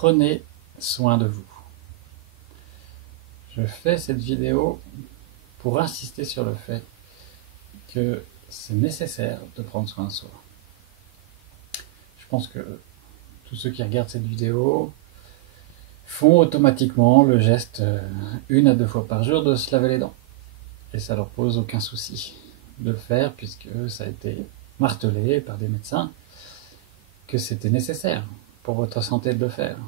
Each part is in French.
Prenez soin de vous. Je fais cette vidéo pour insister sur le fait que c'est nécessaire de prendre soin de soi. Je pense que tous ceux qui regardent cette vidéo font automatiquement le geste 1 à 2 fois par jour de se laver les dents. Et ça leur pose aucun souci de le faire puisque ça a été martelé par des médecins que c'était nécessaire pour votre santé de le faire.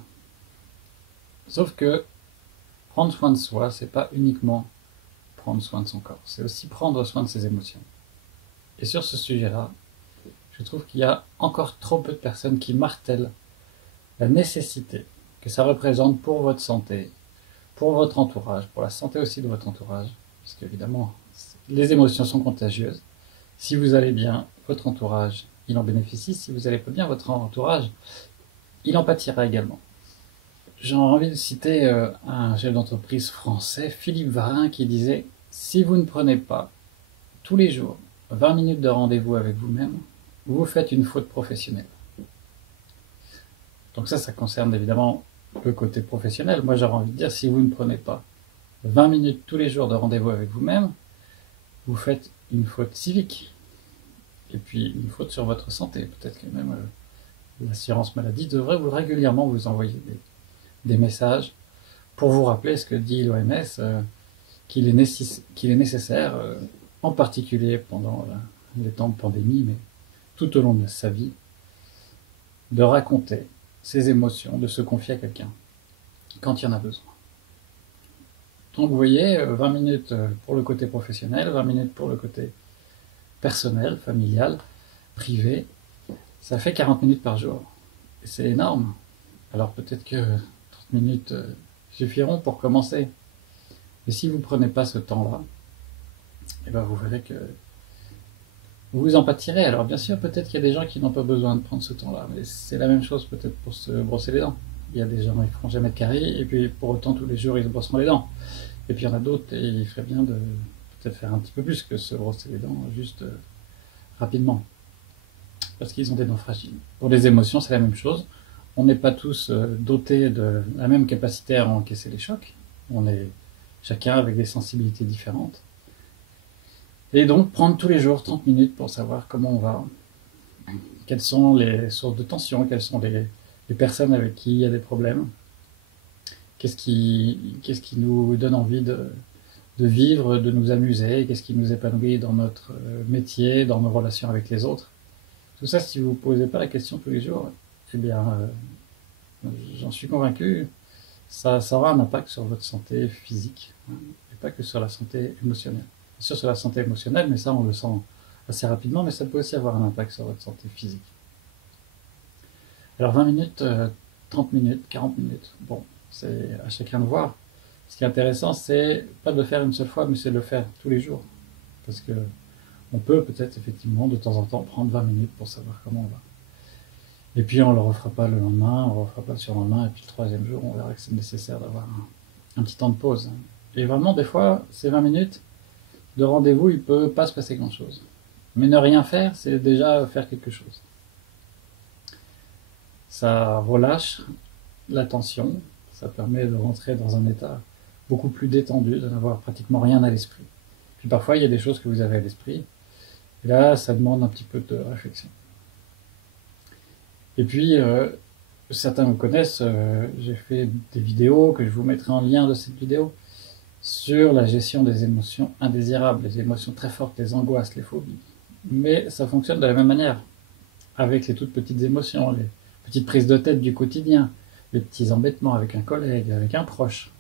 Sauf que prendre soin de soi, c'est pas uniquement prendre soin de son corps, c'est aussi prendre soin de ses émotions. Et sur ce sujet-là, je trouve qu'il y a encore trop peu de personnes qui martèlent la nécessité que ça représente pour votre santé, pour votre entourage, pour la santé aussi de votre entourage, parce qu'évidemment, les émotions sont contagieuses. Si vous allez bien, votre entourage, il en bénéficie. Si vous allez pas bien, votre entourage, il en pâtira également. J'ai envie de citer un chef d'entreprise français, Philippe Varin, qui disait « Si vous ne prenez pas tous les jours 20 minutes de rendez-vous avec vous-même, vous faites une faute professionnelle. » Donc ça concerne évidemment le côté professionnel. Moi, j'aurais envie de dire, si vous ne prenez pas 20 minutes tous les jours de rendez-vous avec vous-même, vous faites une faute civique. Et puis, une faute sur votre santé. Peut-être que même l'assurance maladie devrait régulièrement vous envoyer des messages pour vous rappeler ce que dit l'OMS, qu'il est nécessaire, en particulier pendant les temps de pandémie, mais tout au long de sa vie, de raconter ses émotions, de se confier à quelqu'un, quand il y en a besoin. Donc vous voyez, 20 minutes pour le côté professionnel, 20 minutes pour le côté personnel, familial, privé, ça fait 40 minutes par jour. Et c'est énorme. Alors peut-être que 30 minutes suffiront pour commencer. Mais si vous ne prenez pas ce temps-là, eh ben vous verrez que vous en pâtirez. Alors bien sûr, peut-être qu'il y a des gens qui n'ont pas besoin de prendre ce temps-là, mais c'est la même chose peut-être pour se brosser les dents. Il y a des gens qui ne feront jamais de carie, et puis pour autant tous les jours ils se brosseront les dents. Et puis il y en a d'autres, et il ferait bien de peut-être faire un petit peu plus que se brosser les dents, juste rapidement. Parce qu'ils ont des dents fragiles. Pour les émotions, c'est la même chose. On n'est pas tous dotés de la même capacité à encaisser les chocs. On est chacun avec des sensibilités différentes. Et donc, prendre tous les jours 30 minutes pour savoir comment on va, quelles sont les sources de tension, quelles sont les personnes avec qui il y a des problèmes, qu'est-ce qui nous donne envie de vivre, de nous amuser, qu'est-ce qui nous épanouit dans notre métier, dans nos relations avec les autres. Tout ça, si vous ne posez pas la question tous les jours, eh bien, j'en suis convaincu, ça aura un impact sur votre santé physique, et pas que sur la santé émotionnelle. Bien sûr sur la santé émotionnelle, mais ça on le sent assez rapidement, mais ça peut aussi avoir un impact sur votre santé physique. Alors 20 minutes, 30 minutes, 40 minutes, bon, c'est à chacun de voir. Ce qui est intéressant, c'est pas de le faire une seule fois, mais c'est de le faire tous les jours. Parce que on peut peut-être effectivement de temps en temps prendre 20 minutes pour savoir comment on va. Et puis on ne le refera pas le lendemain, on ne le refera pas le surlendemain, et puis le 3e jour, on verra que c'est nécessaire d'avoir un petit temps de pause. Et vraiment, des fois, ces 20 minutes de rendez-vous, il ne peut pas se passer grand-chose. Mais ne rien faire, c'est déjà faire quelque chose. Ça relâche la tension, ça permet de rentrer dans un état beaucoup plus détendu, de n'avoir pratiquement rien à l'esprit. Puis parfois, il y a des choses que vous avez à l'esprit, et là, ça demande un petit peu de réflexion. Et puis, certains me connaissent, j'ai fait des vidéos que je vous mettrai en lien de cette vidéo sur la gestion des émotions indésirables, les émotions très fortes, les angoisses, les phobies. Mais ça fonctionne de la même manière, avec les toutes petites émotions, les petites prises de tête du quotidien, les petits embêtements avec un collègue, avec un proche,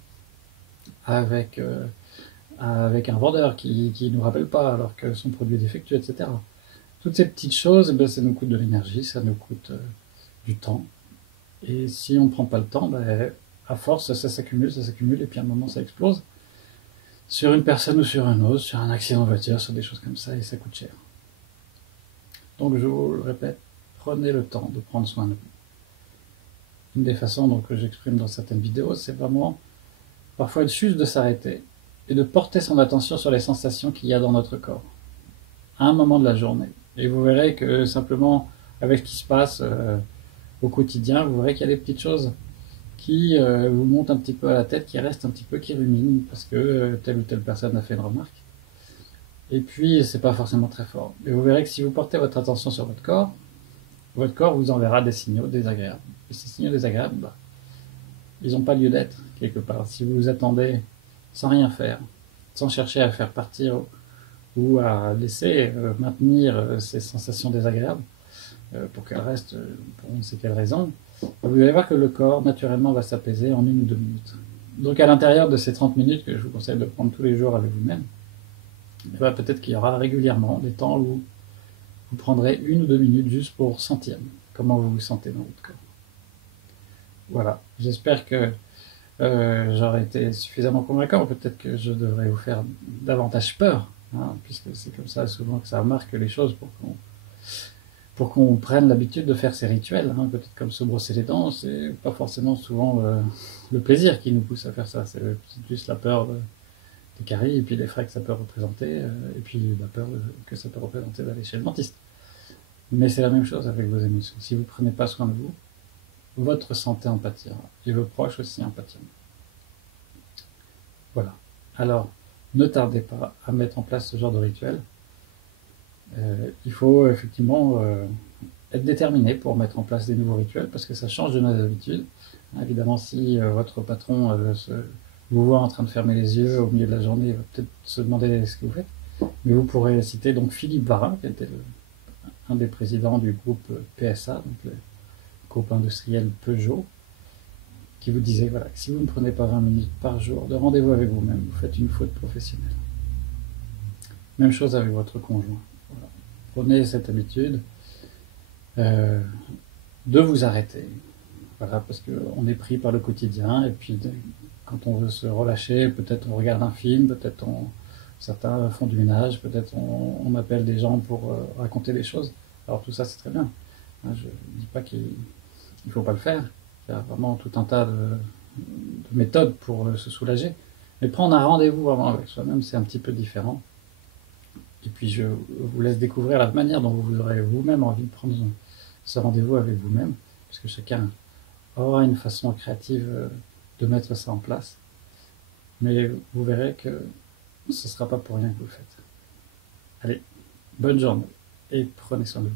avec un vendeur qui ne nous rappelle pas alors que son produit est défectueux, etc. Toutes ces petites choses, ça nous coûte de l'énergie, ça nous coûte du temps. Et si on ne prend pas le temps, à force, ça s'accumule, et puis à un moment, ça explose. Sur une personne ou sur un autre, sur un accident de voiture, sur des choses comme ça, et ça coûte cher. Donc, je vous le répète, prenez le temps de prendre soin de vous. Une des façons que j'exprime dans certaines vidéos, c'est vraiment parfois juste de s'arrêter et de porter son attention sur les sensations qu'il y a dans notre corps, à un moment de la journée. Et vous verrez que simplement, avec ce qui se passe au quotidien, vous verrez qu'il y a des petites choses qui vous monte un petit peu à la tête, qui reste un petit peu, qui rumine, parce que telle ou telle personne a fait une remarque. Et puis, c'est pas forcément très fort. Et vous verrez que si vous portez votre attention sur votre corps vous enverra des signaux désagréables. Et ces signaux désagréables, bah, ils n'ont pas lieu d'être, quelque part. Si vous vous attendez sans rien faire, sans chercher à faire partir ou à laisser maintenir ces sensations désagréables pour qu'elles restent pour on ne sait quelle raison, vous allez voir que le corps naturellement va s'apaiser en 1 ou 2 minutes. Donc à l'intérieur de ces 30 minutes que je vous conseille de prendre tous les jours avec vous-même, peut-être qu'il y aura régulièrement des temps où vous prendrez 1 ou 2 minutes juste pour sentir comment vous vous sentez dans votre corps. Voilà, j'espère que j'aurais été suffisamment convaincant. Peut-être que je devrais vous faire davantage peur, hein, puisque c'est comme ça souvent que ça marque les choses pour qu'on prenne l'habitude de faire ces rituels. Hein. Peut-être comme se brosser les dents, c'est pas forcément souvent le plaisir qui nous pousse à faire ça. C'est juste la peur des caries et puis les frais que ça peut représenter, et puis la peur que ça peut représenter d'aller chez le dentiste. Mais c'est la même chose avec vos émotions. Si vous ne prenez pas soin de vous, votre santé en pâtira et vos proches aussi en pâtiront. Voilà. Alors, ne tardez pas à mettre en place ce genre de rituel. Il faut effectivement être déterminé pour mettre en place des nouveaux rituels parce que ça change de nos habitudes. Évidemment, si votre patron vous voit en train de fermer les yeux au milieu de la journée, il va peut-être se demander ce que vous faites. Mais vous pourrez citer donc Philippe Varin, qui était un des présidents du groupe PSA, donc le groupe industriel Peugeot, qui vous disait voilà, si vous ne prenez pas 20 minutes par jour de rendez-vous avec vous-même, vous faites une faute professionnelle. Même chose avec votre conjoint. Voilà. Prenez cette habitude de vous arrêter. Voilà, parce qu'on est pris par le quotidien, et puis quand on veut se relâcher, peut-être on regarde un film, peut-être certains font du ménage, peut-être on appelle des gens pour raconter des choses. Alors tout ça c'est très bien. Je ne dis pas qu'il ne faut pas le faire. Il y a vraiment tout un tas de méthodes pour se soulager. Mais prendre un rendez-vous vraiment avec soi-même, c'est un petit peu différent. Et puis je vous laisse découvrir la manière dont vous aurez vous-même envie de prendre ce rendez-vous avec vous-même, parce que chacun aura une façon créative de mettre ça en place. Mais vous verrez que ce ne sera pas pour rien que vous le faites. Allez, bonne journée et prenez soin de vous.